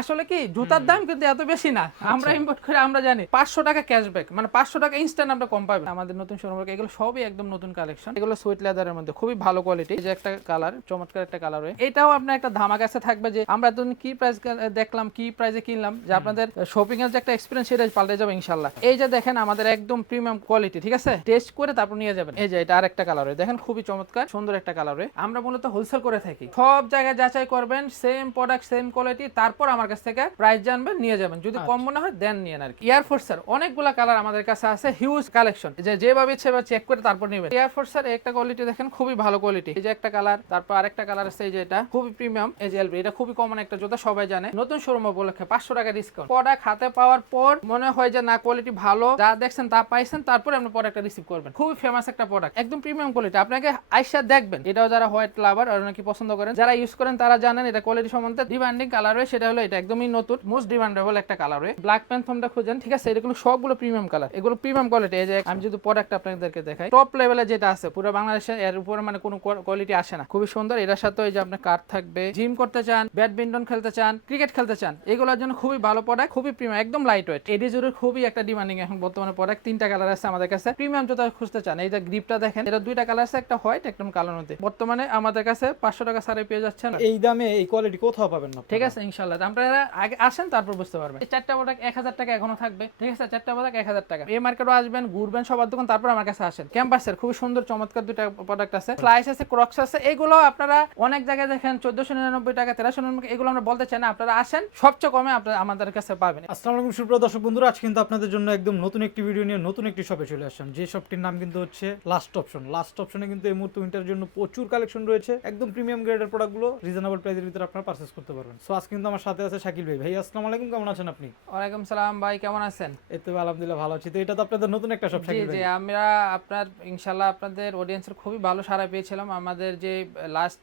আসলে কি জুতার দাম কিন্তু এত বেশি না। আমরা ইম্পোর্ট করে আমরা জানি পাঁচশো টাকা ক্যাশব্যাক মানে পাঁচশো টাকা ইনস্ট্যান্ট আমরা কম পাবেন আমাদের নতুন শোরুম এগুলো সবই একদম নতুন কালেকশন এগুলো সুইট লেদারের মধ্যে খুবই ভালো কোয়ালিটি যে একটা কালার চমৎকার একটা কালার এটাও আপনার একটা ধামা কাছে থাকবে যে আমরা এতদিন কি প্রাইস দেখলাম কি প্রাইসে কিনলাম যে আপনাদের শপিং এর যে একটা এক্সপিরিয়েন্স সেটা পাল্টে যাবে ইনশাল্লাহ। এই যে দেখেন আমাদের একদম প্রিমিয়াম কোয়ালিটি ঠিক আছে? টেস্ট করে তারপর নিয়ে যাবেন। এই যে এটা আরেকটা কালার দেখেন খুবই চমৎকার সুন্দর একটা কালার হয় আমরা মূলত হোলসেল করে থাকি। সব জায়গায় যাচাই করবেন সেম প্রোডাক্ট সেম কোয়ালিটি তারপর আমার কাছ থেকে প্রাইস জানবেন নিয়ে যাবেন। যদি কম মনে হয় দেন নিয়ে আর কি। এয়ারফোর্সের অনেকগুলা কালার আমাদের কাছে আছে হিউজ কালেকশন যে যেভাবে সেভাবে চেক করে তারপর নেবেন। এয়ারফোর্সের একটা কোয়ালিটি দেখেন খুবই ভালো কোয়ালিটি এই যে একটা কালার তারপর আরেকটা কালার আছে এই যে এটা খুবই প্রিমিয়াম এই যে এলবি এটা খুবই কমন একটা জুতা সবাই জানে। নতুন শোরুম উপলক্ষে পাঁচশো টাকা ডিসকাউন্ট প্রোডাক্ট হাতে পাওয়ার পর মনে হয় যে না কোয়ালিটি ভালো যা দেখছেন তা পাইছেন তারপরে আপনি প্রোডাক্টটা রিসিভ করবেন। খুবই ফেমাস একটা প্রোডাক্ট একদম প্রিমিয়াম কোয়ালিটি আপনাকে আইসা দেখবেন এটাও যারা হোয়াইট লাভার আর নাকি পছন্দ করেন যারা ইউজ করেন তারা জানেন এটা কোয়ালিটি সম্বন্ধে। ডিমান্ডিং কালার হয় সেটা হলো এটা। একদমই নতুন মোস্ট ডিমান্ডেবল একটা কালার ব্ল্যাক প্যান্থমটা খুঁজেন ঠিক আছে এগুলো সবগুলো প্রিমিয়াম কালার এগুলো প্রিমিয়াম কোয়ালিটি এই যে আমি যদি প্রোডাক্ট আপনাদেরকে দেখাই টপ লেভেলে যেটা আছে পুরো বাংলাদেশে এর উপরে মানে কোনো কোয়ালিটি আসে না। খুবই সুন্দর এটার সাথে ওই যে আপনার কার্ড থাকবে জিম করতে চান ব্যাডমিন্টন খেলতে চান ক্রিকেট খেলতে চান এগুলোর জন্য খুবই ভালো প্রোডাক্ট খুবই প্রিমিয়াম একদম লাইট ওয়েট এডি জুড়ে খুবই একটা ডিমান্ডিং এখন বর্তমানে প্রোডাক্ট তিনটা কালার আছে আমাদের কাছে। প্রিমিয়াম জুতা খুঁজতে চান এই যে গ্রিপটা দেখেন এটা দুইটা কালার আছে একটা হোয়াইট একদম কালোর মধ্যে বর্তমানে আমাদের কাছে পাঁচশো টাকা সারে পেয়ে যাচ্ছেন। এই দামে এই কোয়ালিটি কোথাও পাবেন না ঠিক আছে ইনশাল্লাহ আপনারা আগে আসেন তারপর বুঝতে পারবেন। চারটা প্রোডাক্ট এক হাজার টাকা এখনও থাকবে ঠিক আছে? চারটা প্রোডাক্ট এক হাজার টাকা। এই মার্কেটও আসবেন ঘুরবেন সবার দোকান তারপর আমার কাছে আসেন। ক্যাম্পাসের খুবই সুন্দর চমৎকার দুটা প্রোডাক্ট আছে। ফ্লাইস আছে ক্রক্স আছে এগুলো আপনারা অনেক জায়গায় দেখেন চোদ্দশো নিরানব্বই টাকা তেরোশো নিরানব্বই এগুলো আমরা বলতে চাই না আপনারা আসেন সবচেয়ে কমে আপনারা আমাদের কাছে পাবেন। আসসালামু আলাইকুম সুপ্রিয় দর্শক বন্ধুরা আজ কিন্তু আপনাদের জন্য একদম নতুন একটি ভিডিও নিয়ে নতুন একটি শপে চলে আসলাম। যে শপটির নাম কিন্তু হচ্ছে লাস্ট অপশন লাস্ট অপশনে কিন্তু এই মুহূর্তে উইন্টারের জন্য প্রচুর কালেকশন রয়েছে। একদম প্রিমিয়াম গ্রেডের প্রোডাক্টগুলো রিজনেবল প্রাইসের ভিতরে আপনারা পারচেস করতে পারবেন। সো আজ কিন্তু আমার সাথে আছে শাকিল ভাই। ভাই আসসালামু আলাইকুম কেমন আছেন আপনি? ওয়ালাইকুম সালাম ভাই কেমন আছেন? এতে আলহামদুলিল্লাহ ভালো আছি। তো এটা তো আপনাদের নতুন একটা শপ জি শাকিল জি ভাই। আমরা আপনার ইনশাল্লাহ আপনাদের অডিয়েন্সের খুবই ভালো সাড়া পেয়েছিলাম। আমাদের যে লাস্ট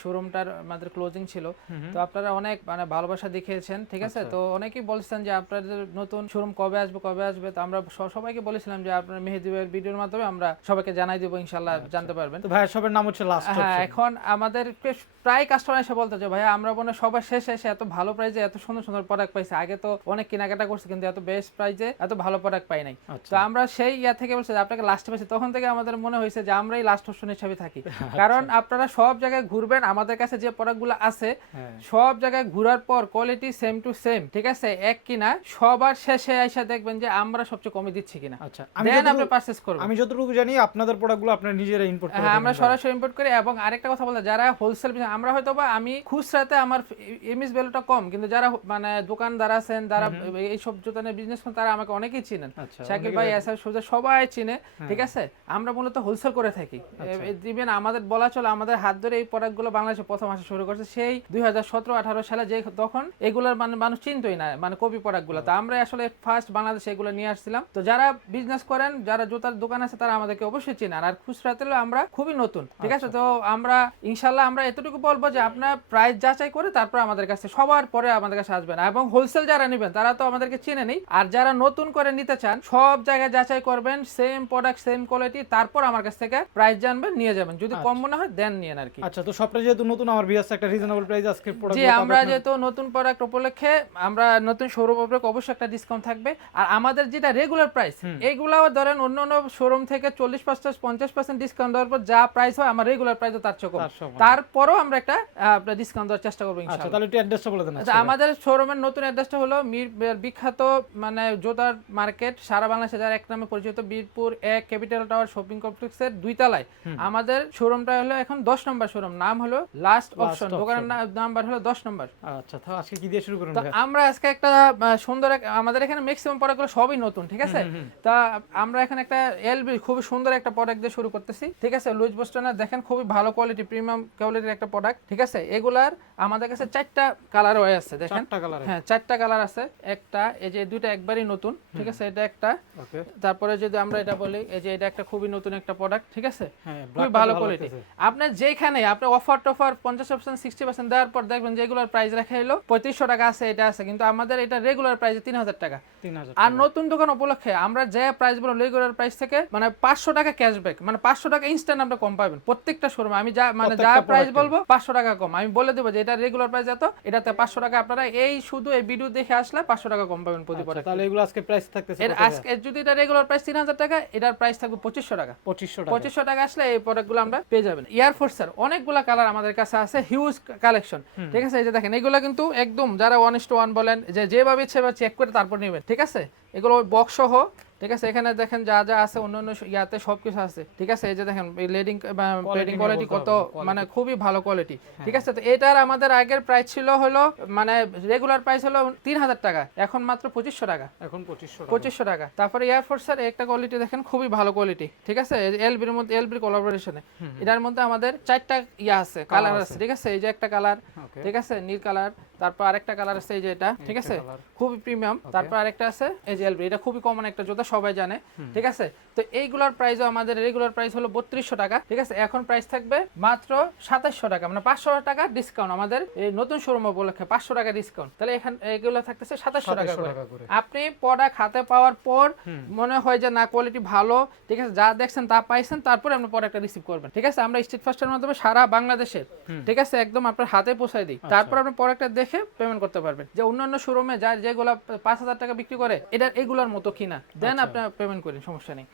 শোরুমটার আমাদের ক্লোজিং ছিল। তো আপনারা অনেক মানে ভালোবাসা দেখিয়েছেন ঠিক আছে? আচ্ছা। তো অনেকেই বলছেন যে আপনাদের নতুন শোরুম কবে আসবে কবে আসবে? তো আমরা সবাইকে বলেছিলাম যে আপনার মেহেদি ভাইয়ের ভিডিওর মাধ্যমে আমরা সবাইকে জানাই দেবো ইনশাল্লাহ জানতে পারবেন। তো ভাই শপের নাম হচ্ছে লাস্ট হ্যাঁ এখন আমাদের প্রায় কাস্টমার এসে বলতে যে ভাইয়া আমরা মনে সবার শেষে এসে এত ভালো প্রাইজে এত সুন্দর সুন্দর প্রোডাক্ট পাইছি। আগে তো অনেক কেনাকাটা করছি কিন্তু এত বেস্ট প্রাইজে এত ভালো প্রোডাক্ট পাই নাই। আচ্ছা। তো আমরা সেই ইয়া থেকে বলছি আপনাকে লাস্টে পেয়েছি তখন থেকে আমাদের মনে হয়েছে যে আমরাই লাস্ট অপশন হিসেবে থাকি। কারণ আপনারা সব জায়গায় ঘুরবেন আমাদের কাছে যে প্রোডাক্টগুলো আছে হ্যাঁ। সব জায়গায় ঘোরার পর কোয়ালিটি সেম টু সেম ঠিক আছে? এক কিনা সবার শেষে এসে দেখবেন যে আমরা সবচেয়ে কমে দিচ্ছি কিনা। আচ্ছা আমি দেন আপনি পারচেস করবেন আমি যতটুকু জানি আপনাদের প্রোডাক্টগুলো আপনারা নিজেরা ইম্পোর্ট করে হ্যাঁ আমরা সরাসরি ইম্পোর্ট করি। এবং আরেকটা কথা বলতে যারা হোলসেল আমরা হয়তো বা আমি খুচরাতে আমার এমএস ভ্যালুটা কম কিন্তু যারা মানে দোকানদার আছেন যারা এইসব জুতানে বিজনেস করেন তারা আমাকে অনেকেই চিনেন। আচ্ছা শাকিল ভাই এসআর সোজা সবাই চিনে হ্যাঁ। ঠিক আছে? আমরা মূলত হোলসেল করে থাকি। দিবেন আমাদের বলা চলে আমাদের হাত ধরে এই প্রোডাক্টগুলো বাংলাদেশে প্রথম আসা শুরু করছে সেই দুই হাজার সতেরো আঠারো সালে যে তখন এগুলোর মানে মানুষ চিনতই না মানে কপি প্রোডাক্টগুলো তো আমরা আসলে ফার্স্ট বাংলাদেশে এগুলো নিয়ে আসছিলাম। তো যারা বিজনেস করেন যারা জুতার দোকান আছে তারা আমাদেরকে অবশ্যই চেনেন। আর খুচরাতে হলে আমরা খুবই নতুন ঠিক আছে? তো আমরা ইনশাল্লাহ আমরা এতটুকু বলব যে আপনার প্রাইস যাচাই করে তারপর আমাদের কাছে সবার পরে আমাদের কাছে আসবেন। এবং হোলসেল যারা নেবেন তারা তো আমাদেরকে চিনে নেই। আর যারা নতুন করে নিতে চান সব জায়গায় যাচাই করবেন সেম প্রোডাক্ট সেম কোয়ালিটি তারপর আমার কাছ থেকে প্রাইস জানবেন নিয়ে যাবেন। যদি কম মনে হয় দেন নিয়ে আর কি আচ্ছা তো শপটা যেহেতু নতুন আমার বিয়াস একটা রিজনেবল প্রাইস আজকে প্রোডাক্ট জি আমরা যেহেতু নতুন প্রোডাক্ট উপলক্ষে আমরা নতুন শোরুম উপলক্ষে অবশ্যই একটা ডিসকাউন্ট থাকবে। আর আমাদের যেটা রেগুলার প্রাইস এইগুলাও ধরেন অন্য অন্য শোরুম থেকে চল্লিশ পার্সেন্ট পঞ্চাশ পার্সেন্ট ডিসকাউন্ট দেওয়ার পর যা প্রাইস হয় আমার রেগুলার প্রাইস তার চেয়ে কম। তার তারপরও আমরা একটা ডিসকাউন্ট দেওয়ার চেষ্টা করব আচ্ছা তাহলে একটু অ্যাড্রেসটা বলে দেন। আচ্ছা আমাদের শোরুমের নতুন অ্যাড্রেসটা হলো মির বিখ্যাত মানে জোতার মার্কেট সারা বাংলাদেশে যার এক নামে পরিচিত বীরপুর এক ক্যাপিটাল টাওয়ার শপিং কমপ্লেক্সের দুই তলায় আমাদের শোরুমটা হলো এখন দশ নম্বর শোরুম নাম হলো লাস্ট অপশন দোকানের নাম্বার হলো দশ নম্বর। আচ্ছা তো আজকে কি দিয়ে শুরু করুন আমরা আজকে একটা সুন্দর আমাদের এখানে ম্যাক্সিমাম প্রোডাক্টগুলো সবই নতুন ঠিক আছে? তা আমরা এখানে একটা এলবি খুবই সুন্দর একটা প্রোডাক্ট দিয়ে শুরু করতেছি ঠিক আছে? লুজ বোস্টনের দেখেন খুবই ভালো কোয়ালিটি প্রিমিয়াম কোয়ালিটির একটা প্রোডাক্ট ঠিক আছে? এগুলার আমাদের কাছে চারটা কালার হয়ে আছে দেখেন। চারটা কালার হ্যাঁ চারটা কালার আছে। একটা এই যে দুইটা একবারই নতুন ঠিক আছে? এটা একটা। তারপরে যদি আমরা এটা বলি এই যে এটা একটা খুবই নতুন একটা প্রোডাক্ট ঠিক আছে? হ্যাঁ খুবই ভালো কোয়ালিটি আপনার যেখানে আপনি অফার টফার পঞ্চাশ পার্সেন্ট সিক্সটি পার্সেন্ট দেওয়ার পর দেখবেন যেগুলোর প্রাইস রাখা পঁয়ত্রিশশো টাকা আছে এটা আছে। কিন্তু আমাদের এটা রেগুলার প্রাইস তিন হাজার টাকা। আর নতুন দোকান উপলক্ষে আমরা যে প্রাইস বললাম রেগুলার প্রাইস থেকে মানে পাঁচশো টাকা ক্যাশব্যাক মানে পাঁচশো টাকা ইনস্ট্যান্ট আপনি কম পাবেন প্রত্যেকটা শোরুমে আমি যা মানে যা প্রাইস বলব পাঁচশো টাকা কম। আমি বলে দেবো যে এটা রেগুলার প্রাইস এত এটাতে পাঁচশো পাঁচশো টাকা আপনারা এই শুধু এই ভিডিও দেখে আসলে পাঁচশো টাকা কম পাবেন প্রতি আচ্ছা, তাহলে এগুলো আজকে প্রাইস থাকতেছে এর আজকে যদি এটা রেগুলার প্রাইস তিন হাজার টাকা এটার প্রাইস থাকবে পঁচিশশো টাকা। পঁচিশশো টাকা। পঁচিশশো টাকা আসলে এই প্রোডাক্টগুলো আমরা পেয়ে যাবেন। এয়ারফোর্সের অনেকগুলো কালার আমাদের কাছে আছে হিউজ কালেকশন ঠিক আছে এই যে দেখেন এগুলো কিন্তু একদম যারা ওয়ান ইস টু ওয়ান বলেন যে যেভাবে ইচ্ছে চেক করে তারপর নেবেন। ঠিক আছে? এগুলো বক্স সহ ঠিক আছে? এখানে দেখেন যা যা আছে অন্য অন্য ইয়াতে সবকিছু আছে। ঠিক আছে? এই যে দেখেন এই লেডিং লেডিং কোয়ালিটি কত মানে খুবই ভালো কোয়ালিটি ঠিক আছে? তো এটার আমাদের আগের প্রাইস ছিল হলো মানে রেগুলার প্রাইস হলো তিন হাজার টাকা। এখন মাত্র পঁচিশশো টাকা। এখন পঁচিশশো টাকা। পঁচিশশো টাকা। তারপরে এয়ারফোর্সের একটা কোয়ালিটি দেখেন খুবই ভালো কোয়ালিটি ঠিক আছে? এলবির মধ্যে এলবির কোলাবোরেশনে এটার মধ্যে আমাদের চারটা ইয়া আছে কালার আছে। ঠিক আছে? এই যে একটা কালার ঠিক আছে? নীল কালার তারপর আরেকটা কালার আছে এই যে এটা ঠিক আছে? খুবই প্রিমিয়াম তারপর আরেকটা আছে এই যে এলবি এটা খুবই কমন একটা জুতা সবাই জানে ঠিক আছে? তো এইগুলোর প্রাইসও আমাদের রেগুলার প্রাইস হলো বত্রিশশো টাকা ঠিক আছে? এখন প্রাইস থাকবে মাত্র সাতাশশো টাকা মানে পাঁচশো টাকা ডিসকাউন্ট আমাদের এই নতুন শোরুম উপলক্ষে পাঁচশো টাকা ডিসকাউন্ট তাহলে এখানে এগুলো থাকতেছে সাতাশশো টাকা করে। আপনি প্রোডাক্ট হাতে পাওয়ার পর মনে হয় যে না কোয়ালিটি ভালো ঠিক আছে? যা দেখছেন তা পাইছেন তারপরে আপনি প্রোডাক্টটা রিসিভ করবেন ঠিক আছে? আমরা স্ট্রিট ফাস্টের মাধ্যমে সারা বাংলাদেশে ঠিক আছে? একদম আপনার হাতে পৌঁছায় দিই। তারপর আপনি প্রোডাক্টটা দেখে পেমেন্ট করতে পারবেন। যে অন্যান্য শোরুমে যা যেগুলো পাঁচ হাজার টাকা বিক্রি করে এটা এগুলোর মতো কিনা। দেন আপনি পেমেন্ট করেন সমস্যা নেই।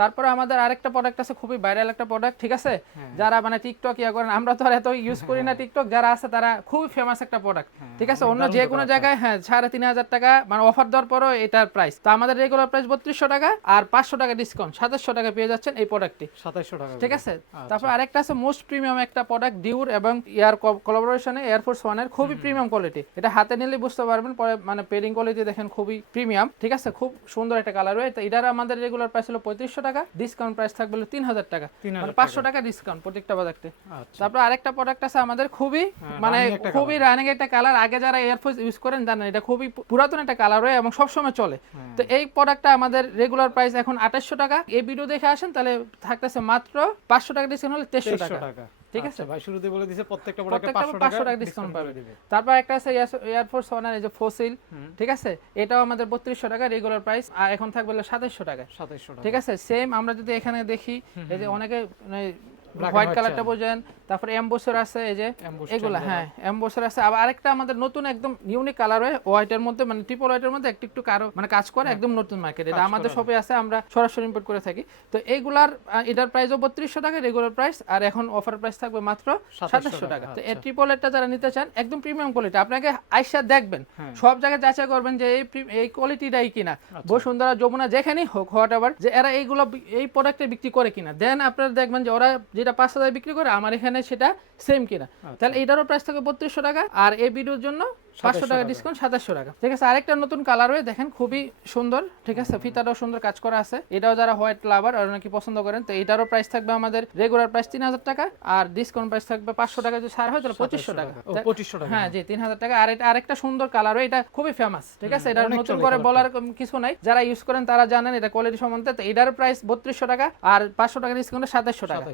তারপরে আমাদের আরেকটা প্রোডাক্ট আছে খুবই ভাইরাল একটা প্রোডাক্ট ঠিক আছে? যারা মানে টিকটক ইয়া করেন আমরা তো আর এত ইউজ করি না টিকটক যারা আছে তারা খুবই ফেমাস একটা প্রোডাক্ট ঠিক আছে? অন্য যে কোনো জায়গায় হ্যাঁ সাড়ে তিন হাজার টাকা মানে অফার দেওয়ার পরও এটার প্রাইস তো আমাদের রেগুলার প্রাইস বত্রিশশো টাকা আর পাঁচশো টাকা ডিসকাউন্ট সাতাশশো টাকা পেয়ে যাচ্ছেন এই প্রোডাক্টটি সাতাইশশো টাকা ঠিক আছে? তারপর আরেকটা আছে মোস্ট প্রিমিয়াম একটা প্রোডাক্ট ডিউর এবং ইয়ার কোলাবোরেশনে এয়ারফোর্স ওয়ানের খুবই প্রিমিয়াম কোয়ালিটি এটা হাতে নিলে বুঝতে পারবেন পরে মানে পেডিং কোয়ালিটি দেখেন খুবই প্রিমিয়াম ঠিক আছে? খুব সুন্দর একটা কালার হয় তো এটার আমাদের রেগুলার প্রাইস হলো পঁয়ত্রিশশো টাকা ডিসকাউন্ট প্রাইস থাকবে তিন হাজার টাকা। মানে পাঁচশো টাকা ডিসকাউন্ট প্রত্যেকটা প্রোডাক্টে আচ্ছা। তারপর আরেকটা প্রোডাক্ট আছে আমাদের খুবই মানে খুবই রানিং একটা কালার আগে যারা এয়ারফোর্স ইউজ করেন জানেন এটা খুবই পুরাতন একটা কালার হয় এবং সবসময় চলে। তো এই প্রোডাক্টটা আমাদের রেগুলার প্রাইস এখন আঠাশশো টাকা। এই ভিডিও দেখে আসেন তাহলে থাকতেছে মাত্র পাঁচশো টাকা ডিসকাউন্ট হলে তেইশশো টাকা। ঠিক আছে? ভাই শুরুতে বলে দিছে প্রত্যেকটা প্রোডাক্টে প্রত্যেকটা পাঁচশো 500 টাকা ডিসকাউন্ট পাবে। তারপর একটা আছে এয়ারফোর্স ওয়ান এই যে ফসিল ঠিক আছে? এটাও আমাদের বত্রিশশো টাকা রেগুলার প্রাইস আর এখন থাকবে সাতাইশশো টাকা। সাতাইশশো টাকা। ঠিক আছে? সেম আমরা যদি এখানে দেখি এই যে অনেকে and হোয়াইট কালারটা বোঝেন তারপরে এমবোসর আছে এই যে এগুলা হ্যাঁ এমবোসর আছে। আবার আরেকটা আমাদের নতুন একদম ইউনিক কালার হয় হোয়াইটের মধ্যে মানে ট্রিপল হোয়াইটের মধ্যে একটু একটু কারও মানে কাজ করে একদম নতুন মার্কেট এটা আমাদের শপে আছে আমরা সরাসরি ইম্পোর্ট করে থাকি। তো এইগুলার এটার প্রাইসও বত্রিশশো টাকা রেগুলার প্রাইস আর এখন অফার প্রাইস থাকবে মাত্র 2700 সাতাশশো টাকা তো এই ট্রিপল এটা যারা নিতে চান একদম প্রিমিয়াম কোয়ালিটি আপনাকে আইসা দেখবেন হ্যাঁ। সব জায়গায় যাচাই করবেন যে এই এই কোয়ালিটিটাই কিনা। বসুন্ধরা যমুনা যেখানেই হোক হোয়াট এভার যে এরা এইগুলো এই প্রোডাক্টে বিক্রি করে কিনা। দেন আপনারা দেখবেন যে ওরা যেটা পাঁচ হাজার বিক্রি করে আমার এখানে সেটা সেম কিনা। তাহলে এটারও প্রাইস থাকবে বত্রিশশো টাকা। আর এই ভিডিওর জন্য পাঁচশো টাকা ডিসকাউন্ট সাতাশশো টাকা। ঠিক আছে আরেকটা নতুন কালার হয়ে দেখেন খুবই সুন্দর ঠিক আছে ফিতাটাও সুন্দর কাজ করা আছে। এটাও যারা হোয়াইট লাভার আর নাকি পছন্দ করেন তো এটারও প্রাইস থাকবে আমাদের রেগুলার প্রাইস তিন হাজার টাকা আর ডিসকাউন্ট প্রাইস থাকবে পাঁচশো টাকা যদি ছাড় হয় তাহলে পঁচিশশো টাকা। 2500 টাকা। হ্যাঁ জি তিন হাজার টাকা। আর এটা আরেকটা সুন্দর কালার এটা খুবই ফেমাস ঠিক আছে এটা নতুন করে বলার কিছু নাই। যারা ইউজ করেন তারা জানেন এটা কোয়ালিটি সম্বন্ধে তো এটার প্রাইস বত্রিশশো টাকা আর পাঁচশো টাকা ডিসকাউন্টে সাতাশশো টাকা।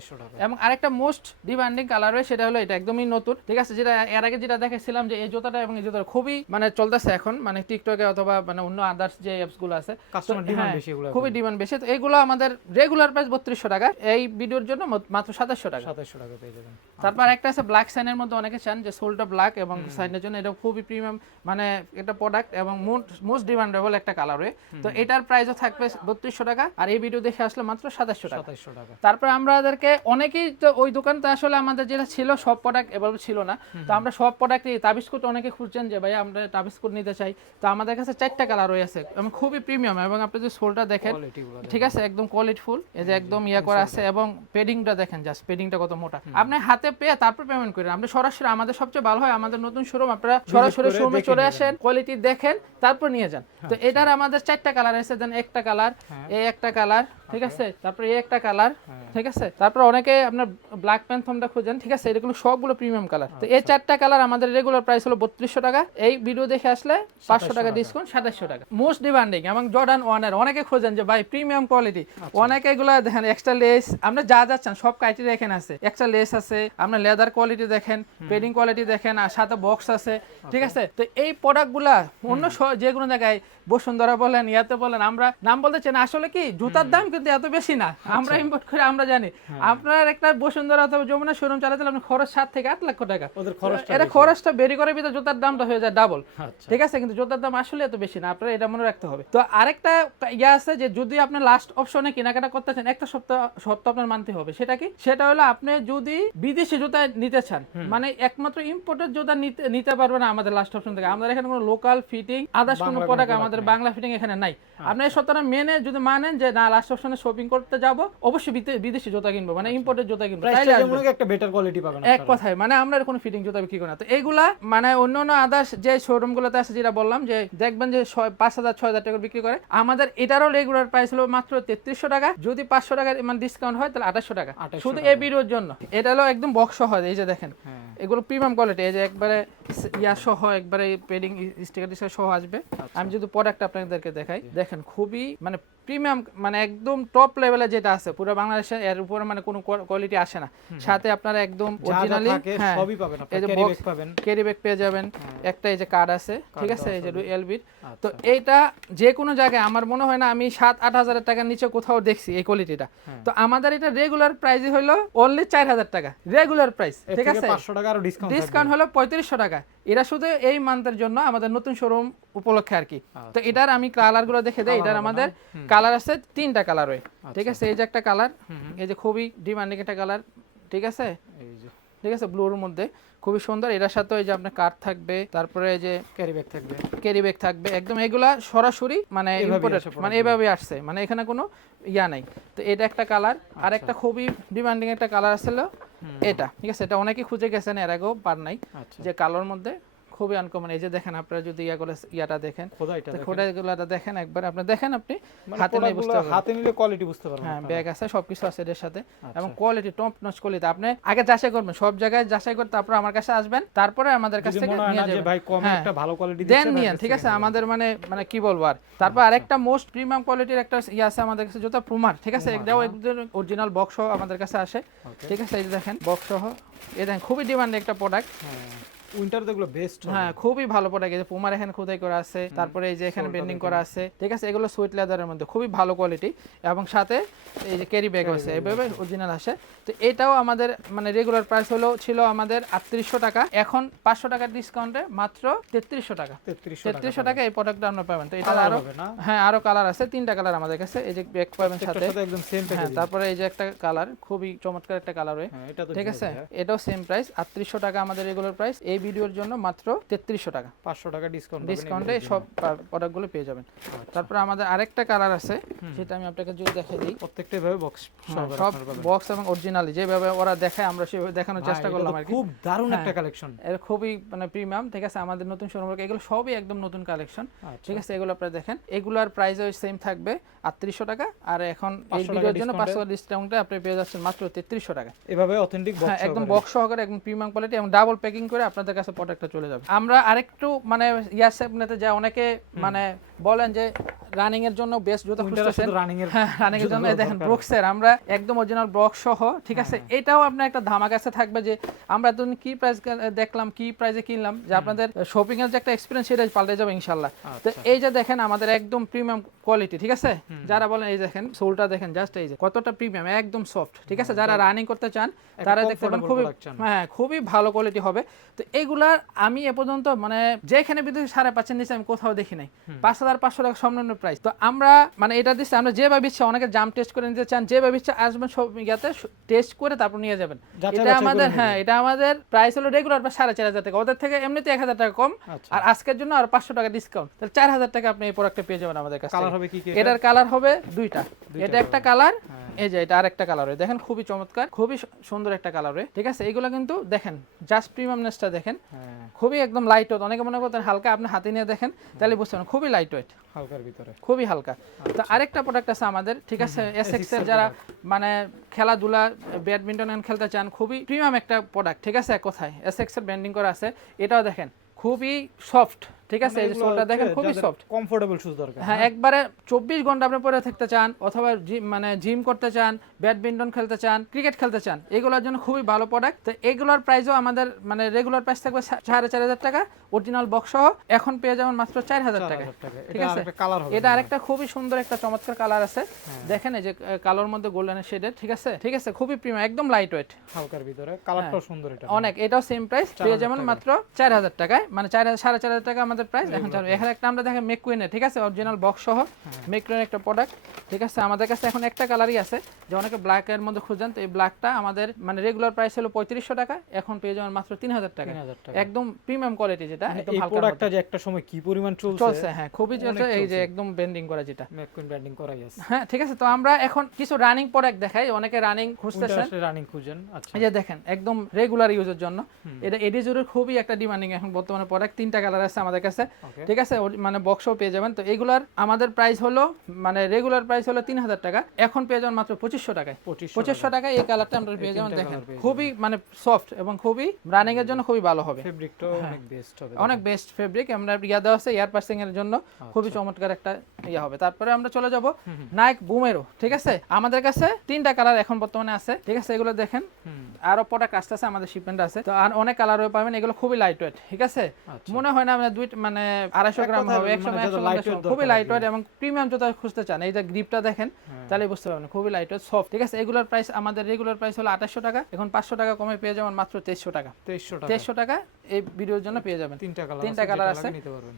এবং আরেকটা মোস্ট ডিমান্ডিং কালার হয় সেটা হলো এটা একদমই নতুন ঠিক আছে যেটা এর আগে যেটা দেখেছিলাম যে এই জুতাটা এবং এই জুতাটা খুবই মানে চলতেছে এখন মানে টিকটকে অথবা মানে অন্য আদার্স যে অ্যাপসগুলো আছে কাস্টমার ডিমান্ড হ্যাঁ, বেশি এগুলো খুবই ডিমান্ড বেশি। তো এগুলো আমাদের রেগুলার প্রাইস বত্রিশশো টাকা এই ভিডিওর জন্য মাত্র সাতাশশো টাকা। সাতাইশশো টাকা পেয়ে যাবেন। তারপর একটা আছে ব্ল্যাক সাইনের মধ্যে অনেকে চান যে সোলটা ব্ল্যাক এবং সাইনের জন্য এটা খুবই প্রিমিয়াম মানে এটা প্রোডাক্ট এবং মোস্ট ডিমান্ডেবল একটা কালার তো এটার প্রাইসও থাকবে বত্রিশশো টাকা আর এই ভিডিও দেখে আসলে মাত্র সাতাশশো টাকা। সাতাইশশো টাকা। তারপর আমরা আমাদেরকে অনেকেই তো ওই দোকানটা আসলে আমাদের যেটা ছিল সব প্রোডাক্ট এবার ছিল না। তো আমরা সব প্রোডাক্টই তাবিস্কুট অনেকে খুঁজছেন যে ভাই আমরা তাবিস্কুট নিতে চাই। তো আমাদের কাছে চারটা কালার রয়েছে এবং খুবই প্রিমিয়াম এবং আপনি যদি সোলটা দেখেন ঠিক আছে একদম কোয়ালিটি ফুল এই যে একদম ইয়া করা আছে এবং পেডিংটা দেখেন জাস্ট পেডিংটা কত মোটা। আপনি হাতে পেয়ে তারপর পেমেন্ট করেন। আপনি সরাসরি আমাদের সবচেয়ে ভালো হয় আমাদের নতুন শোরুম আপনারা সরাসরি শোরুমে চলে আসেন কোয়ালিটি দেখেন তারপর নিয়ে যান। তো এটার আমাদের চারটা কালার আছে দেন একটা কালার এই একটা কালার ঠিক আছে? তারপরে এই একটা কালার ঠিক আছে? তারপর অনেকে আপনার ব্ল্যাক প্যান্থমটা খুঁজেন ঠিক আছে? এগুলো সবগুলো প্রিমিয়াম কালার তো এই চারটা কালার আমাদের রেগুলার প্রাইস হলো বত্রিশশো টাকা। এই ভিডিও দেখে আসলে পাঁচশো টাকা ডিসকাউন্ট সাতাশশো টাকা। মোস্ট ডিমান্ডিং এবং জর্ডান ওয়ানের অনেকে খোঁজেন যে ভাই প্রিমিয়াম কোয়ালিটি অনেকে এগুলো দেখেন এক্সট্রা লেস আমরা যা যাচ্ছেন সব ক্রাইটেরিয়া এখানে আছে। এক্সট্রা লেস আছে আপনার লেদার কোয়ালিটি দেখেন পেডিং কোয়ালিটি দেখেন আর সাথে বক্স আছে ঠিক আছে? তো এই প্রোডাক্টগুলা অন্য যে কোনো জায়গায় বসুন্ধরা বলেন ইয়াতে বলেন আমরা নাম বলতে চাই না। আসলে কি জুতার দাম কিন্তু এত বেশি না। আমরা ইম্পোর্ট করে আমরা জানি। আপনার একটা বসুন্ধরা অথবা যমুনা শোরুম চালাতে হলে আপনার খরচ সাত থেকে আট লক্ষ টাকা। ওদের এটা খরচটা বেরি করে ভিতরে জুতার দামটা হয়ে যায় ডাবল আচ্ছা। ঠিক আছে কিন্তু জুতার দাম আসলে এত বেশি না। আপনার এটা মনে রাখতে হবে। তো আরেকটা ইয়ে আছে যে যদি আপনি লাস্ট অপশনে কেনাকাটা করতে চান একটা সপ্তাহ সপ্তাহ আপনার মানতে হবে। সেটা কি? সেটা হলো আপনি যদি বিদেশি জুতা নিতে চান মানে একমাত্র ইম্পোর্টেড জুতা নিতে নিতে পারবেন আমাদের লাস্ট অপশন থেকে। আমাদের এখানে কোনো লোকাল ফিটিং আদার্স কোনো প্রোডাক্ট আমাদের নেই। বাংলা ফিটিং এখানে নাই। আপনি এই সপ্তাহটা মেনে যদি মানেন যে না লাস্ট অপশনে শপিং করতে যাব অবশ্যই বিদেশি জুতা কিনবো মানে ইম্পোর্টেড জুতা কিনবো তাইলে একটা বেটার কোয়ালিটি পাবেন এক কথায় মানে আমরা কোনো ফিটিং জুতা বিক্রি করি না। তো এইগুলা মানে অন্য অন্য আদার্স যে শোরুম গুলোতে আছে যেটা বললাম যে দেখবেন যে পাঁচ হাজার ছয় হাজার টাকা বিক্রি করে আমাদের এটারও রেগুলার প্রাইস হলো মাত্র তেত্রিশশো টাকা। যদি পাঁচশো টাকার মানে ডিসকাউন্ট হয় তাহলে আঠাশশো টাকা। শুধু এই ভিডিওর জন্য। এটা হলো একদম বক্স সহ এই যে দেখেন। হ্যাঁ। এগুলো প্রিমিয়াম কোয়ালিটি এই যে একবারে ইয়া সহ একবারে পেডিং স্টিকার সহ আসবে। আচ্ছা। আমি যদি প্রোডাক্ট আপনাদেরকে দেখাই। দেখেন খুবই মানে প্রিমিয়াম মানে একদম টপ লেভেলে যেটা আছে পুরো বাংলাদেশে এর উপরে মানে কোনো কোয়ালিটি আসে না। সাথে আপনারা একদম অরিজিনালি হ্যাঁ সবই পাবেন এই আপনারা যে ক্যারি ব্যাগ পাবেন। ক্যারি ব্যাগ পেয়ে যাবেন। একটা এই যে কার্ড আছে ঠিক আছে এই যে এলবির তো আচ্ছা। এইটা যে কোনো জায়গায় আমার মনে হয় না আমি সাত আট হাজারের টাকার নিচে কোথাও দেখছি এই কোয়ালিটিটা হ্যাঁ। তো আমাদের এটা রেগুলার প্রাইসই হলো অনলি চার হাজার টাকা রেগুলার প্রাইস ঠিক আছে? 500 টাকা আরও ডিসকাউন্ট ডিসকাউন্ট হলো পঁয়ত্রিশশো টাকা। এটা শুধু এই মান্থের জন্য আমাদের নতুন শোরুম উপলক্ষে আর কি। তো এটার আমি কালারগুলো দেখে দেই এটার আমাদের কালার আছে তিনটা কালার হয় ঠিক আছে এই যে একটা কালার এই যে খুবই ডিমান্ডিং একটা কালার ঠিক আছে? এই যে। ঠিক আছে ব্লুর মধ্যে। খুবই সুন্দর এটার সাথে ওই যে আপনার কাঠ থাকবে তারপরে এই যে ক্যারি ব্যাগ থাকবে। ক্যারি ব্যাগ থাকবে একদম এগুলা সরাসরি মানে মানে এভাবে আসছে মানে এখানে কোনো ইয়া নাই। তো এটা একটা কালার আর একটা খুবই ডিমান্ডিং একটা কালার আসছিল এটা ঠিক আছে? এটা অনেকেই খুঁজে গেছেন এর আগেও পার নাই। আচ্ছা। যে কালোর মধ্যে খুবই আনকমন এই যে দেখেন আপনারা যদি ইয়া করে ইয়াটা দেখেন খোদা এটা দেখেন। একবার। আপনি দেখেন আপনি মানে হাতে নিয়ে বুঝতে পারবেন। হাতে নিলে কোয়ালিটি বুঝতে পারবেন হ্যাঁ ব্যাগ আছে সবকিছু আছে এর সাথে। আচ্ছা। এবং কোয়ালিটি টপ নচ কোয়ালিটি আপনি আগে যাচাই করবেন সব জায়গায় যাচাই করে তারপর আমার কাছে আসবেন তারপরে আমাদের কাছ থেকে নিয়ে যাবেন। ভাই কমে হ্যাঁ। একটা ভালো কোয়ালিটি দেন নিয়েন ঠিক আছে? আমাদের মানে মানে কি বলব আর? তারপর আরেকটা মোস্ট প্রিমিয়াম কোয়ালিটির একটা ইয়ে আছে আমাদের কাছে জুতা প্রুমার ঠিক আছে? এটাও একদম অরিজিনাল বক্স সহ আমাদের কাছে আসে ঠিক আছে? এই যে দেখেন বক্স সহ। এই দেখেন খুবই ডিমান্ড একটা প্রোডাক্ট উইন্টার তো বেস্ট হ্যাঁ খুবই ভালো প্রোডাক্ট এই যে পুমার এখানে খোদাই করা আছে তারপরে এই যে এখানে বেন্ডিং করা আছে। ঠিক আছে এগুলো সুইট লেদারের মধ্যে খুবই ভালো কোয়ালিটি এবং সাথে এই যে ক্যারি ব্যাগ আছে এইভাবে অরিজিনাল আসে। তো এটাও আমাদের মানে রেগুলার প্রাইস হলো ছিল আমাদের আটত্রিশশো টাকা। এখন পাঁচশো টাকার ডিসকাউন্টে মাত্র তেত্রিশশো টাকা। তেত্রিশশো টাকা এই প্রোডাক্টটা আপনার পাবেন। তো এটা আরও হ্যাঁ আরও কালার আছে তিনটা কালার আমাদের কাছে। এই যে ব্যাগ পাবেন সাথে। একদম সেম হ্যাঁ তারপরে এই যে একটা কালার খুবই চমৎকার একটা কালার হয় এটা তো ঠিক আছে এটাও সেম প্রাইস আটত্রিশশো টাকা আমাদের রেগুলার প্রাইস এই ভিডিওর জন্য মাত্র তেত্রিশশো টাকা। 500 টাকা ডিসকাউন্ট ডিসকাউন্টে সব প্রোডাক্টগুলো পেয়ে যাবেন। তারপরে আমাদের আরেকটা কালার আছে সেটা আমি আপনাকে যদি দেখাই দিই। প্রত্যেকটা ভাবে বক্স হ্যাঁ, সব বক্স এবং অরিজিনালি যেভাবে ওরা দেখায় আমরা সেভাবে দেখানোর চেষ্টা করলাম আর খুব দারুণ হ্যাঁ। একটা কালেকশন এর খুবই মানে প্রিমিয়াম ঠিক আছে আমাদের নতুন শোরুম এগুলো সবই একদম নতুন কালেকশন আচ্ছা। ঠিক আছে এগুলো আপনারা দেখেন। এগুলার প্রাইস ওই সেম থাকবে আটত্রিশশো টাকা। আর এখন এই 500 টাকা ভিডিওর জন্য? পাঁচশো ডিসকাউন্টে আপনি পেয়ে যাচ্ছেন মাত্র তেত্রিশশো টাকা। এভাবে অথেন্টিক হ্যাঁ একদম বক্স সহকারে একদম প্রিমিয়াম কোয়ালিটি এবং ডাবল প্যাকিং করে আপনাদের কাছে প্রোডাক্টটা চলে যাবে। আমরা আরেকটু মানে ইয়ার সেগমেন্টে যা অনেকে মানে বলেন যে রানিং এর জন্য বেস্ট জুতা খুঁজতেছেন। রানিং এর হ্যাঁ রানিং এর জন্য। দেখেন ব্রুকসের আমরা একদম অরিজিনাল ব্রক সহ ঠিক আছে? হ্যাঁ, এটাও আপনার একটা ধামাকা কাছে থাকবে যে আমরা এতদিন কি প্রাইস দেখলাম কি প্রাইসে কিনলাম যে আপনাদের শপিং এর যে একটা এক্সপিরিয়েন্স সেটা পাল্টে যাবে ইনশাল্লাহ। তো আচ্ছা। এই যে দেখেন আমাদের একদম প্রিমিয়াম কোয়ালিটি ঠিক আছে? যারা বলেন এই দেখেন সোলটা দেখেন জাস্ট এই যে কতটা প্রিমিয়াম একদম সফট ঠিক আছে? যারা রানিং করতে চান তারা দেখতে পাবেন খুবই হ্যাঁ খুবই ভালো কোয়ালিটি হবে। তো এইগুলার আমি এ পর্যন্ত মানে যেখানে বিদ্যুৎ সাড়ে পাঁচের নিচে আমি কোথাও দেখি নাই। পাঁচ হাজার পাঁচশো টাকা সর্বনিম্ন প্রাইস তো আমরা মানে এটা দিচ্ছি আমরা যেভাবে ইচ্ছা অনেকে জাম টেস্ট করে নিতে চান যেভাবে ইচ্ছা আসবেন সব ইয়াতে টেস্ট করে তারপর নিয়ে যাবেন। এটা আমাদের হ্যাঁ এটা আমাদের প্রাইস হলো রেগুলার বা সাড়ে চার হাজার টাকা। ওদের থেকে এমনিতে এক হাজার টাকা কম। আচ্ছা। আর আজকের জন্য আর পাঁচশো টাকা ডিসকাউন্ট তাহলে চার হাজার টাকা আপনি এই প্রোডাক্টটা পেয়ে যাবেন আমাদের কাছে এটার কালার হবে দুইটা। এটা একটা কালার হ্যাঁ। এই যে এটা আরেকটা কালার হয় দেখেন খুবই চমৎকার খুবই সুন্দর একটা কালার হয় ঠিক আছে এইগুলো কিন্তু দেখেন জাস্ট প্রিমিয়ামনেসটা দেখেন। হ্যাঁ। খুবই একদম লাইট ওয়েট অনেকে মনে করতেন হালকা আপনি হাতে নিয়ে দেখেন তাহলে বুঝতে পারেন খুবই লাইট ওয়েট হালকার ভিতরে। খুবই হালকা। তো আরেকটা প্রোডাক্ট আছে আমাদের ঠিক আছে এসএক্স এর যারা মানে খেলাধুলা ব্যাডমিন্টন খেলতে চান খুবই প্রিমিয়াম একটা প্রোডাক্ট ঠিক আছে এক কথায়। এসএক্স এর ব্যান্ডিং করা আছে এটাও দেখেন খুবই সফট ঠিক আছে এই যে সোলটা দেখেন খুবই সফট কমফোর্টেবল শুজ দরকার হ্যাঁ একবারে চব্বিশ ঘণ্টা আপনি পরে থাকতে চান অথবা মানে জিম করতে চান ব্যাডমিন্টন খেলতে চান ক্রিকেট খেলতে চান এগুলোর জন্য খুবই ভালো প্রোডাক্ট তো এগুলোর প্রাইসও আমাদের মানে রেগুলার প্রাইস থাকবে সাড়ে চার হাজার টাকা অরিজিনাল বক্স সহ। এখন পেয়ে যাবেন মাত্র চার হাজার টাকা। ঠিক আছে? এটা আরেকটা খুবই সুন্দর একটা চমৎকার কালার আছে। হ্যাঁ। দেখেন এই যে কালোর মধ্যে গোল্ডেন শেডের ঠিক আছে? ঠিক আছে খুবই প্রিমিয়াম একদম লাইট ওয়েট হালকার ভিতরে। কালারটাও সুন্দর এটা। অনেক এটাও সেম প্রাইস পেয়ে যাবেন মাত্র চার হাজার টাকায়। মানে চার হাজার সাড়ে চার হাজার টাকা আমাদের প্রাইস এখন চালু এখানে একটা আমরা দেখেন মেকুইনের ঠিক আছে? অরিজিনাল বক্স সহ। হ্যাঁ। মেকুইনের একটা প্রোডাক্ট ঠিক আছে? আমাদের কাছে এখন একটা কালারই আছে যে অনেকে ব্ল্যাক এর মধ্যে খুঁজেন তো এই ব্ল্যাকটা আমাদের মানে রেগুলার প্রাইস হলো পঁয়ত্রিশশো টাকা এখন পেয়ে যাবেন মাত্র তিন হাজার টাকা। 3000 টাকা। একদম প্রিমিয়াম কোয়ালিটি যেটা একদম এই হালকা প্রোডাক্টটা যে একটা সময় কি পরিমাণ চলছে চলছে হ্যাঁ খুবই চলছে এই যে একদম বেন্ডিং করা যেটা। ম্যাকুইন ব্র্যান্ডিং করাই আছে। হ্যাঁ ঠিক আছে তো আমরা এখন কিছু রানিং প্রোডাক্ট দেখাই অনেকে রানিং খুঁজতেছেন। রানিং খুঁজেন? আচ্ছা। এই যে দেখেন একদম রেগুলার ইউজের জন্য। এটা এডিজুরের খুবই একটা ডিমান্ডিং এখন বর্তমানে প্রোডাক্ট তিনটা কালার আছে আমাদের কাছে। ঠিক আছে মানে বক্সও পেয়ে যাবেন। তো এগুলার আমাদের প্রাইস হলো মানে রেগুলার প্রাইস হলো তিন হাজার টাকা এখন পেয়ে যাবেন মাত্র পঁচিশশো টাকায়। পঁচিশশো টাকায় এই কালারটা আমরা পেয়ে যাবেন দেখেন। খুবই মানে সফট এবং খুবই রানিং এর জন্য খুবই ভালো হবে। ফেব্রিকটাও অনেক বেস্ট হবে অনেক বেস্ট ফেব্রিক আমরা ইয়া দেওয়া আছে এয়ার পার্সিং এর জন্য। খুবই আচ্ছা। চমৎকার একটা ইয়া হবে। তারপরে আমরা চলে যাব নাইক বুমেরো ঠিক আছে? আমাদের কাছে তিনটা কালার এখন বর্তমানে আছে ঠিক আছে? এগুলো দেখেন। আরও প্রোডাক্ট আসতে আছে আমাদের শিপমেন্ট আছে। তো আর অনেক কালারও পাবেন এগুলো খুবই লাইট ওয়েট ঠিক আছে? আচ্ছা। মনে হয় না মানে দুই মানে আড়াইশো গ্রাম হবে মানে একশো weight খুবই লাইট ওয়েট এবং প্রিমিয়াম জুতা খুঁজতে চান এই যে গ্রিপটা দেখেন হ্যাঁ। তাহলে বুঝতে পারবেন খুবই লাইট ওয়েট সফট ঠিক আছে? এগুলোর প্রাইস আমাদের রেগুলার প্রাইস হলো আঠাশশো টাকা। এখন পাঁচশো টাকা কমে পেয়ে যাবেন মাত্র তেইশশো টাকা। তেইশশো টাকা। তেইশশো টাকা এই ভিডিওর জন্য পেয়ে যাবেন। তিনটা কালার তিনটা colour আছে।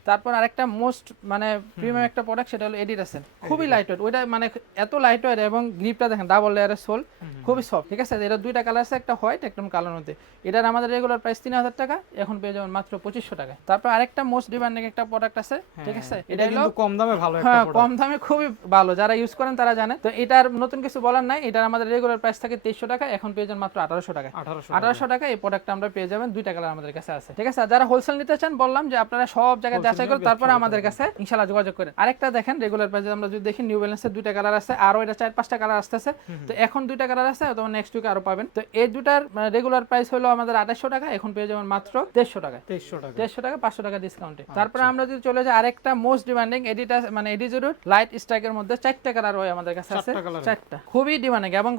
তারপর আরেকটা মোস্ট মানে প্রিমিয়াম একটা প্রোডাক্ট সেটা হলো এডিডাসেন খুবই লাইট ওয়েট ওইটা মানে এত লাইট ওয়েট এবং গ্রিপটা দেখেন ডাবল লেয়ারের সোল খুবই সফট ঠিক আছে? এটা দুইটা কালার আছে একটা হোয়াইট একদম কালোর মধ্যে এটার আমাদের রেগুলার প্রাইস তিন হাজার টাকা এখন পেয়ে যাবেন মাত্র পঁচিশশো টাকা তারপর আরেকটা মোস্ট ডিমান্ডিং একটা প্রোডাক্ট আছে ঠিক আছে? এটা এটা হলো কম দামে ভালো হ্যাঁ কম দামে খুবই ভালো। যারা ইউজ করেন তারা জানে। তো এটার নতুন কিছু বলার নাই। এটার আমাদের রেগুলার প্রাইস থাকে তেইশশো টাকা এখন পেয়ে যান মাত্র আঠারোশো টাকা। 1800 আঠারোশো টাকা এই প্রোডাক্টটা আমরা পেয়ে যাবেন দুইটা কালার আমাদের কাছে আছে। ঠিক আছে? যারা হোলসেল নিতে চান বললাম যে আপনারা সব জায়গায় যাচাই করে তারপরে আমাদের কাছে ইনশাল্লাহ যোগাযোগ করেন আরেকটা দেখেন রেগুলার প্রাইসে আমরা যদি দেখি নিউ ব্যালেন্সের দুইটা কালার আছে আরও এটা চার পাঁচটা কালার আসতেছে। তো এখন দুইটা কালার আছে অথবা নেক্সট উইকে আরও পাবেন। তো এই দুটার রেগুলার প্রাইস হলো আমাদের আঠাশশো টাকা এখন পেয়ে যাবেন মাত্র দেড়শো টাকা। তেইশশো টাকা। দেড়শো টাকা পাঁচশো টাকা ডিসকাউন্টে তারপরে আমরা যদি চলে যাই আরেকটা মোস্ট ডিমান্ডিং এডিটা মানে এডিজোর লাইট স্ট্রাইকের মধ্যে চারটা কালার হয় আমাদের কাছে আছে। চারটা। খুবই ডিমান্ডিং এবং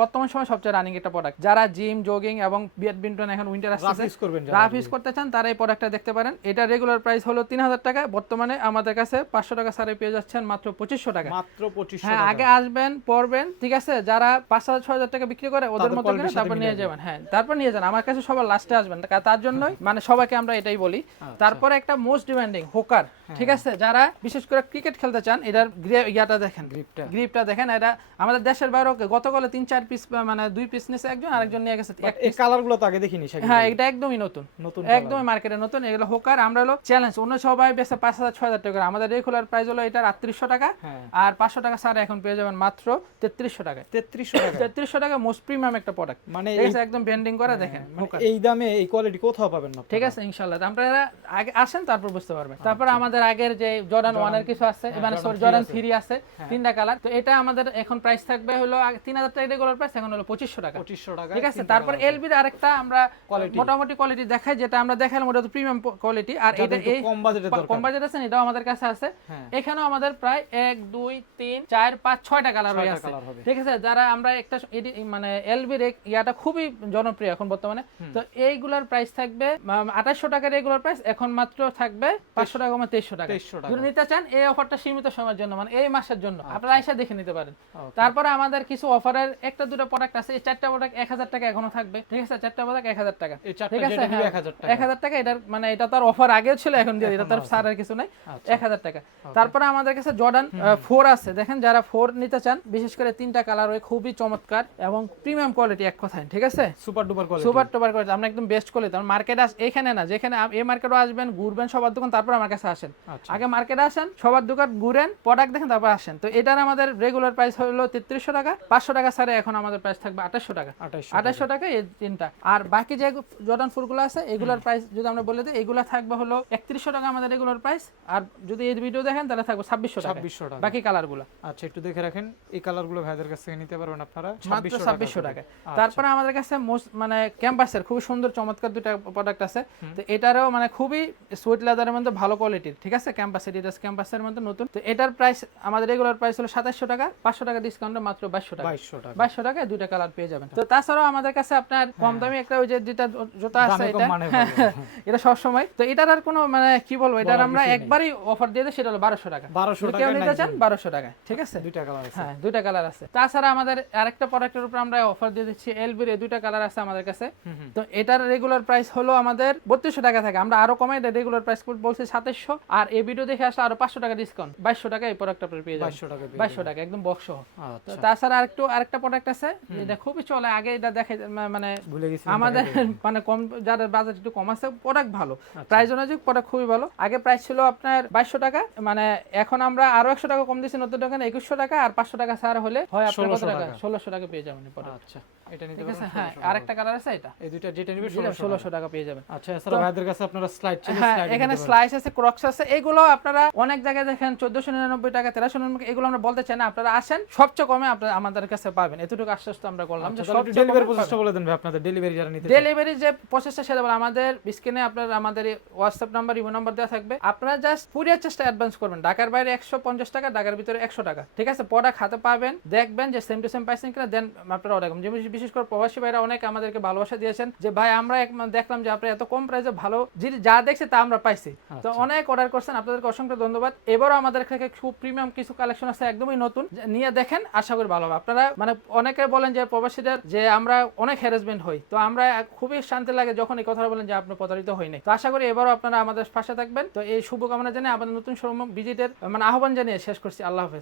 বর্তমান সময় সবচেয়ে রানিং একটা প্রোডাক্ট যারা জিম জগিং এবং ব্যাডমিন্টন এখন উইন্টার যারা রাফ ইউজ করতে চান তারা এই প্রোডাক্টটা দেখতে পারেন। এটা রেগুলার প্রাইস হলো তিন হাজার টাকা বর্তমানে আমাদের কাছে পাঁচশো টাকা সারে পেয়ে যাচ্ছেন মাত্র পঁচিশশো টাকা। মাত্র পঁচিশশো হ্যাঁ আগে আসবেন পড়বেন ঠিক আছে? যারা পাঁচ হাজার ছয় হাজার টাকা বিক্রি করে ওদের মতো করে তারপর নিয়ে যাবেন। হ্যাঁ তারপর নিয়ে যান। আমার কাছে সবার লাস্টে আসবেন। তার জন্যই মানে সবাইকে আমরা এটাই বলি। আচ্ছা। তারপরে একটা মোস্ট ডিমান্ডিং হোকার ঠিক আছে? যারা বিশেষ করে ক্রিকেট খেলতে চান এটার ইয়াটা দেখেন। গ্রিপটা গ্রিপটা দেখেন। এটা আমাদের দেশের বাইরেও গতকালে তিন চার পিস মানে দুই পিস নিয়েছে একজন আরেকজন নিয়ে গেছে। এক এই কালারগুলো তো আগে দেখিনি হ্যাঁ এটা একদমই নতুন। নতুন একদমই মার্কেটে নতুন। এগুলো হোকার আমরা হলো চ্যালেঞ্জ অন্য সবাই বেসে পাঁচ হাজার ছয় হাজার টাকা। আমাদের রেগুলার প্রাইস হলো এটার আটত্রিশশো টাকা। হ্যাঁ। আর পাঁচশো টাকা ছাড়া এখন পেয়ে যাবেন মাত্র তেত্রিশশো টাকায়। তেত্রিশশো টাকা তেত্রিশশো টাকা মোস্ট প্রিমিয়াম একটা প্রোডাক্ট মানে একদম বেন্ডিং করা দেখেন মানে এই দামে এই কোয়ালিটি কোথাও পাবেন না ঠিক আছে ইনশাল্লাহ আপনারা আগে আসেন তারপর বুঝতে পারবেন। তারপর আমাদের আগের যে জর্ডান ওয়ানের কিছু আছে মানে Jordan সরি জর্ডান। থ্রি আছে। তিনটা কালার তো এটা আমাদের এখন প্রাইস থাকবে হলো তিন হাজার টাকা রেগুলার প্রাইস এখন হলো পঁচিশশো টাকা। পঁচিশশো টাকা ঠিক আছে? তারপর এলবির আরেকটা আমরা মোটামুটি কোয়ালিটি দেখাই যেটা আমরা দেখালাম ওটা তো প্রিমিয়াম কোয়ালিটি আর এটা এই কম বাজেট আছে এটাও আমাদের কাছে আছে। হ্যাঁ। এখানেও আমাদের প্রায় এক দুই তিন চার পাঁচ ছয়টা কালার হয়ে আছে। ঠিক আছে? যারা আমরা একটা মানে এলবির ইয়াটা খুবই জনপ্রিয় এখন বর্তমানে। তো এইগুলার প্রাইস থাকবে আঠাশশো টাকার রেগুলার প্রাইস এখন মাত্র থাকবে পাঁচশো টাকা কমে তেইশশো টাকা। 2300 যদি নিতে চান এই অফারটা সীমিত সময়ের জন্য মানে এই মাসের জন্য। আপনারা এসে দেখে নিতে পারেন। তারপরে আমাদের কিছু অফারের একটা দুটো প্রোডাক্ট আছে। এই চারটা প্রোডাক্ট এক হাজার টাকা এখনও থাকবে। ঠিক আছে? চারটা প্রোডাক্ট এক হাজার টাকা। ঠিক আছে? হ্যাঁ, 1000 টাকা। এক হাজার টাকা এটার মানে এটা তার অফার আগেও ছিল এখন দিয়ে এটা তার সারের কিছু নাই। আচ্ছা। এক হাজার টাকা। তারপরে আমাদের কাছে জর্ডান ফোর আছে। দেখেন যারা ফোর নিতে চান বিশেষ করে তিনটা কালার হয় খুবই চমৎকার এবং প্রিমিয়াম কোয়ালিটি এক কথায় ঠিক আছে? সুপার ডুপার কোয়ালিটি সুপার টুপার কোয়ালিটি আমরা একদম বেস্ট কোয়ালিটি আমার মার্কেট আস এখানে না যেখানে এই মার্কেটও আসবেন ঘুরবেন সবার দোকান তারপর আমার কাছে আসেন। আচ্ছা। আগে মার্কেটে আসেন সবার দোকান ঘুরেন প্রোডাক্ট দেখেন তারপর আসেন। তো এটার আমাদের রেগুলার প্রাইস হলো তেত্রিশশো টাকা। পাঁচশো টাকা ছাড়ে এখন আমাদের প্রাইস থাকবে আঠাশশো টাকা। আঠাশশো টাকা। এই তিনটা। আর বাকি যে জর্ডান ফুলগুলো আছে এগুলোর প্রাইস যদি আমরা বলে দিই এগুলো থাকবে হলো একত্রিশশো টাকা আমাদের রেগুলার প্রাইস আর যদি এই ভিডিও দেখেন তাহলে থাকবে ছাব্বিশশো ছাব্বিশশো টাকা। বাকি কালারগুলো আচ্ছা একটু দেখে রাখেন এই কালারগুলো ভাইদের কাছ থেকে নিতে পারবেন আপনারা মাত্র ছাব্বিশশো টাকা আচ্ছা। তারপরে আমাদের কাছে মানে ক্যাম্পাসের খুবই সুন্দর চমৎকার দুটা প্রোডাক্ট আছে। তো এটারও মানে খুবই সুইট লেদারের মধ্যে ভালো কোয়ালিটির ঠিক আছে? ক্যাম্পাস এডিডাস ক্যাম্পাসের মধ্যে নতুন। তো এটার প্রাইস আমাদের রেগুলার প্রাইস হলো সাতাশশো টাকা পাঁচশো টাকা ডিসকাউন্টে মাত্র বাইশশো টাকা। বাইশশো টাকায় দুইটা কালার পেয়ে যাবেন। তো তাছাড়াও আমাদের কাছে আপনার কম দামি একটা ওই যে যেটা জুতা আছে এটা মানে এটা সব সময় তো এটার আর কোনো মানে কি বলব এটার আমরা একবারই অফার দিয়ে দিই সেটা হলো বারোশো টাকা। 1200 যদি কেউ নিতে চান বারোশো টাকা ঠিক আছে? দুইটা কালার আছে। হ্যাঁ দুইটা কালার আছে। তাছাড়া আমাদের আরেকটা প্রোডাক্টের উপর আমরা অফার দিয়ে দিচ্ছি এলবির এই দুইটা কালার আছে আমাদের কাছে। তো এটার রেগুলার প্রাইস হলো আমাদের বত্রিশশো টাকা থাকে। আমরা আরও কমাই রেগুলার প্রাইস বলছি সাতাশশো। আর এই ভিডিও দেখে আসলে আরও পাঁচশো টাকা ডিসকাউন্ট বাইশশো টাকা এই প্রোডাক্ট আপনার পেয়ে যাবেন। বাইশশো টাকা একদম বক্স যাবেন। আচ্ছা তাছাড়া আরেকটু আরেকটা প্রোডাক্ট আছে এটা খুবই চলে। আগে এটা দেখে মানে ভুলে গেছি আমাদের মানে কম বাজেট একটু কম আছে প্রোডাক্ট ভালো। আচ্ছা। প্রাইস অনুযায়ী প্রোডাক্ট খুবই ভালো। আগে প্রাইস ছিল আপনার বাইশশো টাকা মানে এখন আমরা আরও একশো টাকা কম দিচ্ছি নতুন দোকানে একুশশো টাকা আর পাঁচশো টাকা ছাড় হলে হয় আপনার কত টাকা? টাকা। ষোলোশো টাকা পেয়ে যাবেন আচ্ছা। এটা নিতে ঠিক আছে? হ্যাঁ আরেকটা কালার আছে এটা। এই দুইটা যেটা নিবে ষোলোশো ষোলোশো টাকা। পেয়ে যাবেন। আচ্ছা এছাড়া ভাইদের কাছে আপনারা স্লাইড হ্যাঁ এখানে স্লাইস আছে ক্রক্স আছে এগুলো আপনারা অনেক জায়গায় দেখেন চোদ্দশো নিরানব্বই টাকা এগুলো আমরা বলতে চাই না আপনারা আসেন সবচেয়ে কমে আপনারা আমাদের কাছে পাবেন। এতটুকু আশ্বাস তো আমরা করলাম। যে আচ্ছা, সবচেয়ে ডেলিভারি প্রসেসটা বলে দেন ভাই আপনাদের ডেলিভারি যারা নিতে ডেলিভারি যে প্রসেসটা সেটা বলে আমাদের স্ক্রিনে আপনার আমাদের হোয়াটসঅ্যাপ নাম্বার ইমো নাম্বার দেওয়া থাকবে। আপনারা জাস্ট কুরিয়ার চেষ্টা অ্যাডভান্স করবেন। ঢাকার বাইরে একশো পঞ্চাশ টাকা ঢাকার ভিতরে একশো টাকা। ঠিক আছে? প্রোডাক্ট হাতে পাবেন দেখবেন যে সেম টু সেম পাইছেন কিনা দেন আপনারা অর্ডার করবেন। যেমন বিশেষ করে প্রবাসী ভাইরা অনেক আমাদেরকে ভালোবাসা দিয়েছেন যে ভাই আমরা দেখলাম যে আপনারা এত কম প্রাইসে ভালো যা দেখছে তা আমরা পাইছি। তো অনেক অর্ডার করছেন। আপনাদেরকে অসংখ্য ধন্যবাদ। এবারও আমাদের থেকে খুব প্রিমিয়াম কিছু কালেকশন আছে একদমই নতুন। নিয়ে দেখেন আশা করি ভালো হবে আপনারা মানে অনেকে বলেন যে প্রবাসীদের যে আমরা অনেক হ্যারাসমেন্ট হই, তো আমরা খুবই শান্তি লাগে যখন এই কথাটা বলেন যে আপনি প্রতারিত হয়নি তো আশা করি এবারও আপনারা আমাদের পাশে থাকবেন। তো এই শুভকামনা জানিয়ে আমাদের নতুন শোরুম ভিজিটের মানে আহ্বান জানিয়ে শেষ করছি। আল্লাহ হাফেজ।